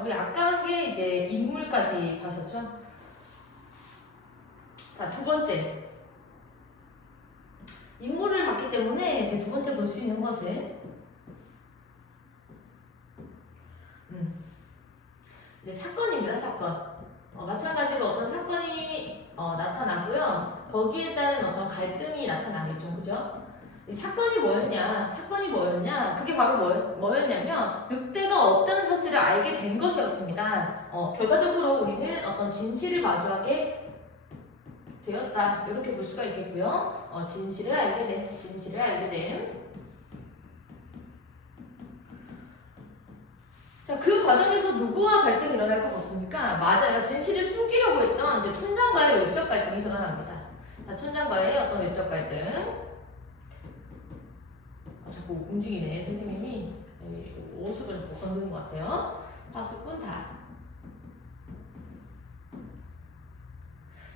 우리 아까 한 게 이제 인물까지 봤었죠? 자, 두 번째. 인물을 봤기 때문에 이제 두 번째 볼 수 있는 것은 이제 사건입니다, 사건. 마찬가지로 어떤 사건이 나타나고요. 거기에 따른 어떤 갈등이 나타나겠죠, 그죠? 이 사건이 뭐였냐? 그게 바로 뭐였냐면 늑대가 없다는 사실을 알게 된 것이었습니다. 결과적으로 우리는 어떤 진실을 마주하게 되었다. 이렇게 볼 수가 있겠고요. 진실을 알게 됨. 자, 그 과정에서 누구와 갈등이 일어날 것 같습니까? 맞아요. 진실을 숨기려고 했던 이제 촌장과의 외적 갈등이 드러납니다. 자, 촌장과의 어떤 외적 갈등. 자꾸 움직이네, 선생님이. 오습을 건드는 것 같아요. 파수꾼 다.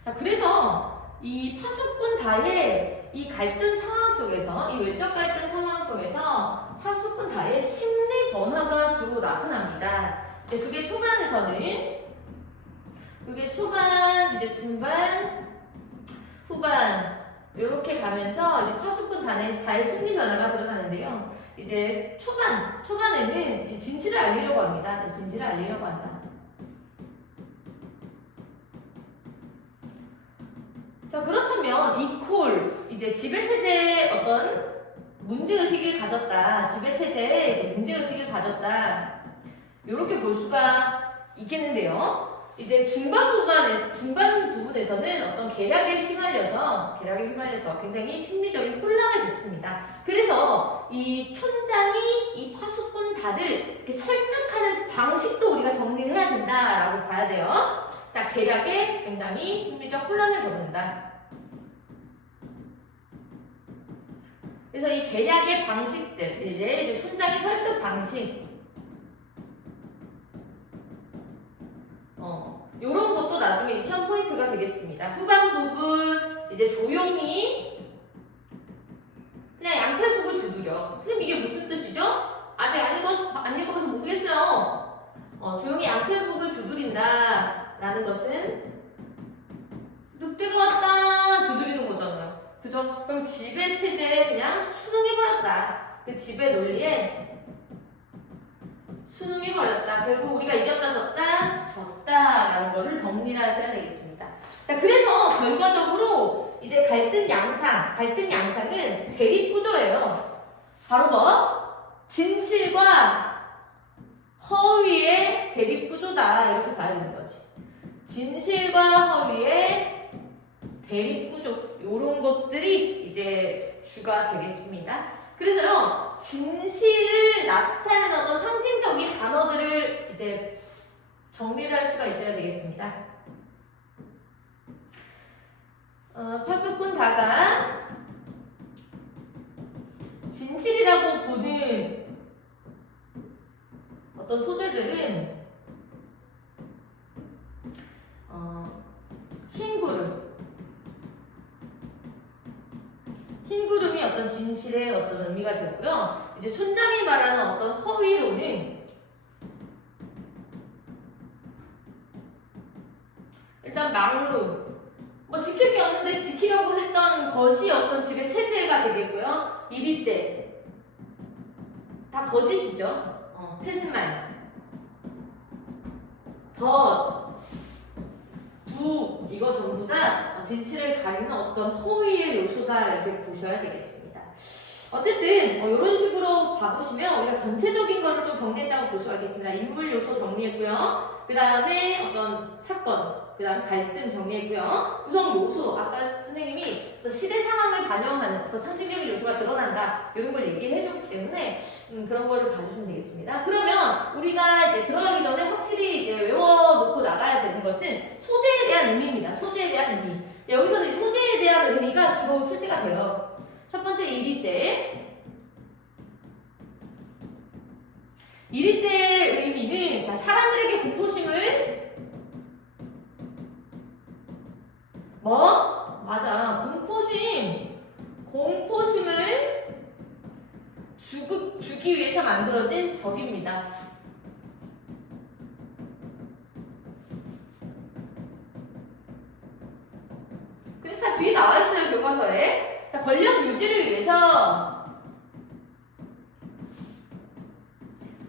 자, 그래서 이 파수꾼 다의 이 갈등 상황 속에서, 이 외적 갈등 상황 속에서 파수꾼 다의 심리 변화가 주로 나타납니다. 이제 그게 초반, 이제 중반, 후반, 이렇게 가면서 이제 파수꾼 다의 심리 변화가 드러나는데요. 이제 초반에는 진실을 알리려고 합니다. 진실을 알리려고 한다. 자, 그렇다면 이퀄 이제 지배체제의 어떤 문제의식을 가졌다. 지배체제에 문제의식을 가졌다. 이렇게 볼 수가 있겠는데요. 이제 중반 부분에서는 어떤 계략에 휘말려서 굉장히 심리적인 혼란을 겪습니다. 그래서 이 촌장이 이 파수꾼 다들 이렇게 설득하는 방식도 우리가 정리를 해야 된다라고 봐야 돼요. 자, 계략에 굉장히 심리적 혼란을 겪는다. 그래서 이 계략의 방식들, 이제 촌장의 설득 방식, 요런 것도 나중에 시험 포인트가 되겠습니다. 후반 부분, 이제 조용히 그냥 양찰국을 두드려. 선생님, 이게 무슨 뜻이죠? 아직 안 읽어봐서 모르겠어요. 조용히 양찰국을 두드린다 라는 것은 늑대가 왔다 두드리는 거잖아요. 그죠? 그럼 지배 체제에 그냥 순응해버렸다. 그 지배 논리에 순응해버렸다. 결국 우리가 이겼다 졌다라는 거를 정리를 하셔야 되겠습니다. 자, 그래서 결과적으로 이제 갈등 양상은 대립구조예요. 바로 뭐? 진실과 허위의 대립구조다. 이렇게 봐야 되는 거지. 진실과 허위의 대립구조. 이런 것들이 이제 주가 되겠습니다. 그래서요, 진실을 나타내는 어떤 상징적인 단어들을 이제 정리를 할 수가 있어야 되겠습니다. 파수꾼 다가 진실이라고 보는 어떤 소재들은 흰 구름이 어떤 진실의 어떤 의미가 되고요. 이제 촌장이 말하는 어떤 허위로는 일단 망루, 뭐 지킬 게 없는데 지키려고 했던 것이 어떤 지배 체제가 되겠고요. 이리때 다 거짓이죠. 펜만, 덧, 부, 이거 전부 다 진실을 가리는 어떤 허위의 요소다 이렇게 보셔야 되겠습니다. 어쨌든 이런 식으로 봐보시면 우리가 전체적인 거를 좀 정리했다고 볼 수가 있겠습니다. 인물 요소 정리했고요. 그 다음에 어떤 사건, 그 다음 갈등 정리했고요. 구성 요소, 아까 선생님이 시대 상황을 반영하는 어떤 상징적인 요소가 드러난다 이런 걸 얘기를 해줬기 때문에 그런 거를 봐주시면 되겠습니다. 그러면 우리가 이제 들어가기 전에 확실히 이제 외워놓고 나가야 되는 것은 소재에 대한 의미입니다. 소재에 대한 의미. 여기서는 이 소재에 대한 의미가 주로 출제가 돼요. 첫 번째 이리때의 의미는 자, 사람들에게 공포심을 맞아. 공포심을 주기 위해서 만들어진 적입니다. 여기 나와 있어요, 교과서에. 자, 권력 유지를 위해서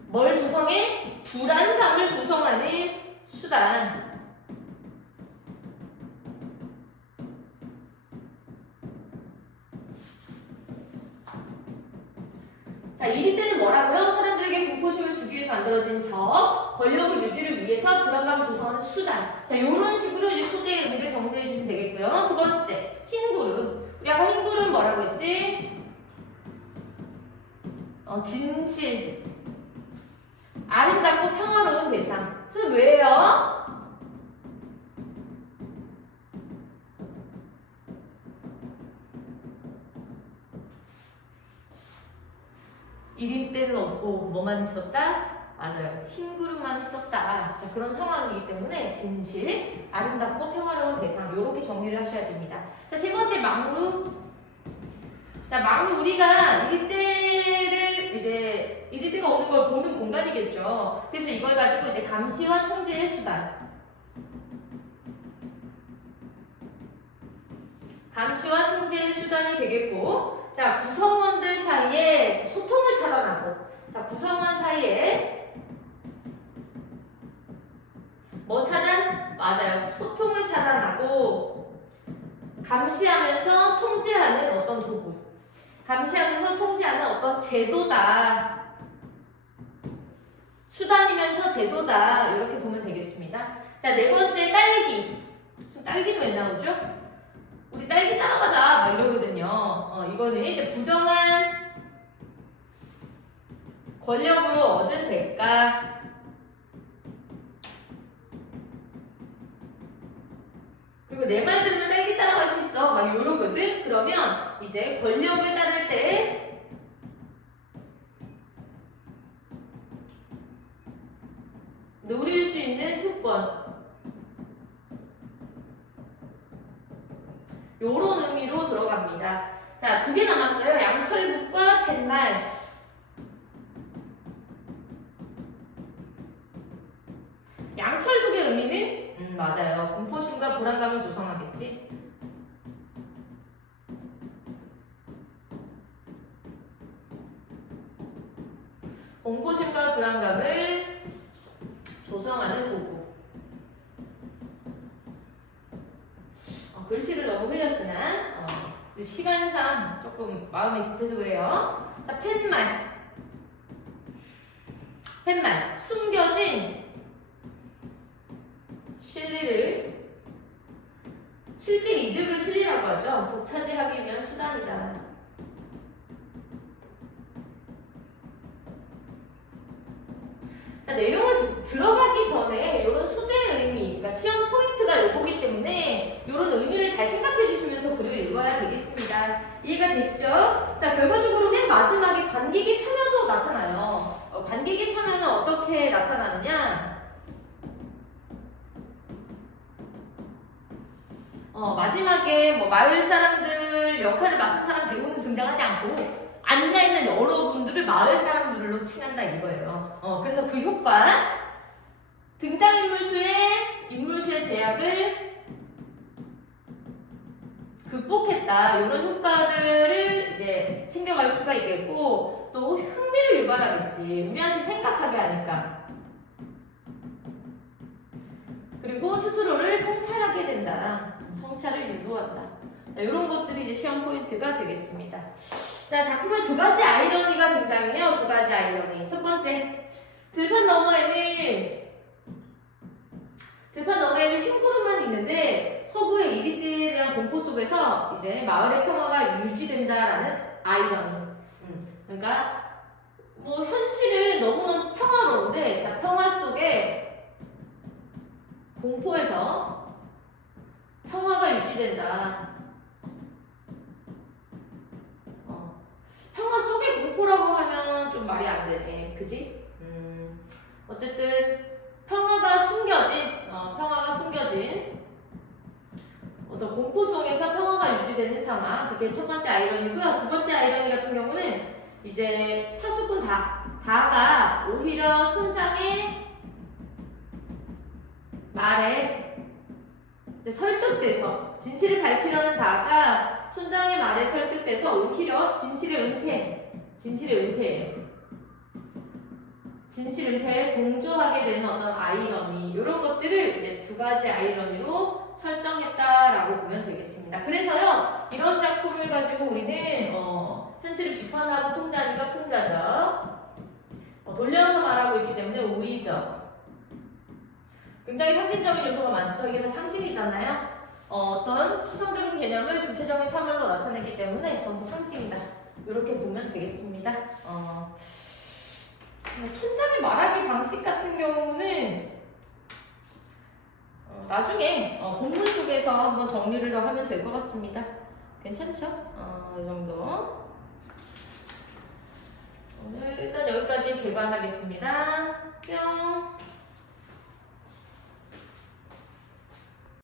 뭘 조성해? 불안감을 조성하는 수단. 자, 이리 때는 뭐라고요? 사람들에게 공포심을 주기 위해서 만들어진 권력의 유지를 위해서 불안감을 조성하는 수단. 자, 요런 식으로 이제 소재의 의미를 정리해 주시면 되겠고요. 두 번째, 흰구름. 우리 아까 흰구름 뭐라고 했지? 진실. 아름답고 평화로운 대상. 그래서 왜요? 일인 때는 없고 뭐만 있었다? 맞아요. 흰 구름만 있었다. 자, 그런 상황이기 때문에 진실, 아름답고 평화로운 대상 이렇게 정리를 하셔야 됩니다. 자, 세 번째 막루. 자, 막루 우리가 이리 때가 오는 걸 보는 공간이겠죠. 그래서 이걸 가지고 이제 감시와 통제의 수단. 감시와 통제의 수단이 되겠고, 자, 구성원들 사이에 소통을 차단하고, 자, 구성원 사이에 뭐 차단? 맞아요. 소통을 차단하고, 감시하면서 통제하는 어떤 도구. 감시하면서 통제하는 어떤 제도다. 수단이면서 제도다. 이렇게 보면 되겠습니다. 자, 네 번째, 딸기. 딸기는 왜 나오죠? 우리 딸기 따라가자 막 이러거든요. 이거는 이제 부정한 권력으로 얻은 대가. 그리고 내 말 들으면 딸기 따라갈 수 있어 막 이러거든. 그러면 이제 권력을 따를 때 누릴 수 있는 특권. 요런 의미로 들어갑니다. 자, 두 개 남았어요. 양철북과 팻말. 양철북의 의미는 맞아요. 공포심과 불안감을 조성하겠지. 공포심과 불안감을 조성하는 도구. 글씨를 너무 흘렸으나 시간상 조금 마음이 급해서 그래요. 자, 팻말. 팻말. 숨겨진 실리를, 실질 이득을 실리라고 하죠. 독차지하기 위한 수단이다. 자, 내용을 들어가기 전에 이런 소재의 의미, 그러니까 시험 포인트가 요거기 때문에 이런 의미를 잘 생각해 주시면서 글을 읽어야 되겠습니다. 이해가 되시죠? 자, 결과적으로 맨 마지막에 관객이 참여도 나타나요. 관객이 참여는 어떻게 나타나느냐? 마지막에 뭐 마을 사람들 역할을 맡은 사람 배우는 등장하지 않고 앉아있는 여러분들을 마을 사람들로 칭한다 이거예요. 그래서 그 효과, 등장인물 수의 인물 수의 제약을 극복했다. 이런 효과들을 이제 챙겨갈 수가 있겠고, 또 흥미를 유발하겠지. 우리한테 생각하게 하니까. 그리고 스스로를 성찰하게 된다. 성찰을 유도한다. 이런 것들이 이제 시험 포인트가 되겠습니다. 자, 작품에 두 가지 아이러니가 등장해요. 두 가지 아이러니. 첫 번째, 들판 너머에는 흰구름만 있는데 허구의 이리띠에 대한 공포 속에서 이제 마을의 평화가 유지된다라는 아이러니. 그러니까 뭐 현실은 너무너무 평화로운데, 자, 평화 속에 공포에서 평화가 유지된다. 평화 속의 공포라고 하면 좀 말이 안 되네. 그지? 어쨌든 평화가 숨겨진 어떤 공포 속에서 평화가 유지되는 상황. 그게 첫 번째 아이러니고요. 두 번째 아이러니 같은 경우는 이제 파수꾼 다가 오히려村장의 말에 이제 설득돼서 진실을 밝히려는 다가 촌장의 말에 설득돼서 오히려 진실의 은폐예요. 진실 은폐에 동조하게 되는 어떤 아이러니 이런 것들을 이제 두 가지 아이러니로 설정했다라고 보면 되겠습니다. 그래서요 이런 작품을 가지고 우리는 현실을 비판하고 풍자니까 풍자죠. 돌려서 말하고 있기 때문에 우의죠. 굉장히 상징적인 요소가 많죠. 이게 다 상징이잖아요. 어떤 추상적인 개념을 구체적인 사물로 나타내기 때문에 전부 상징이다. 이렇게 보면 되겠습니다. 촌장의 말하기 방식 같은 경우는 나중에 본문 속에서 한번 정리를 더 하면 될 것 같습니다. 괜찮죠? 이 정도. 오늘 일단 여기까지 개관하겠습니다. 뿅!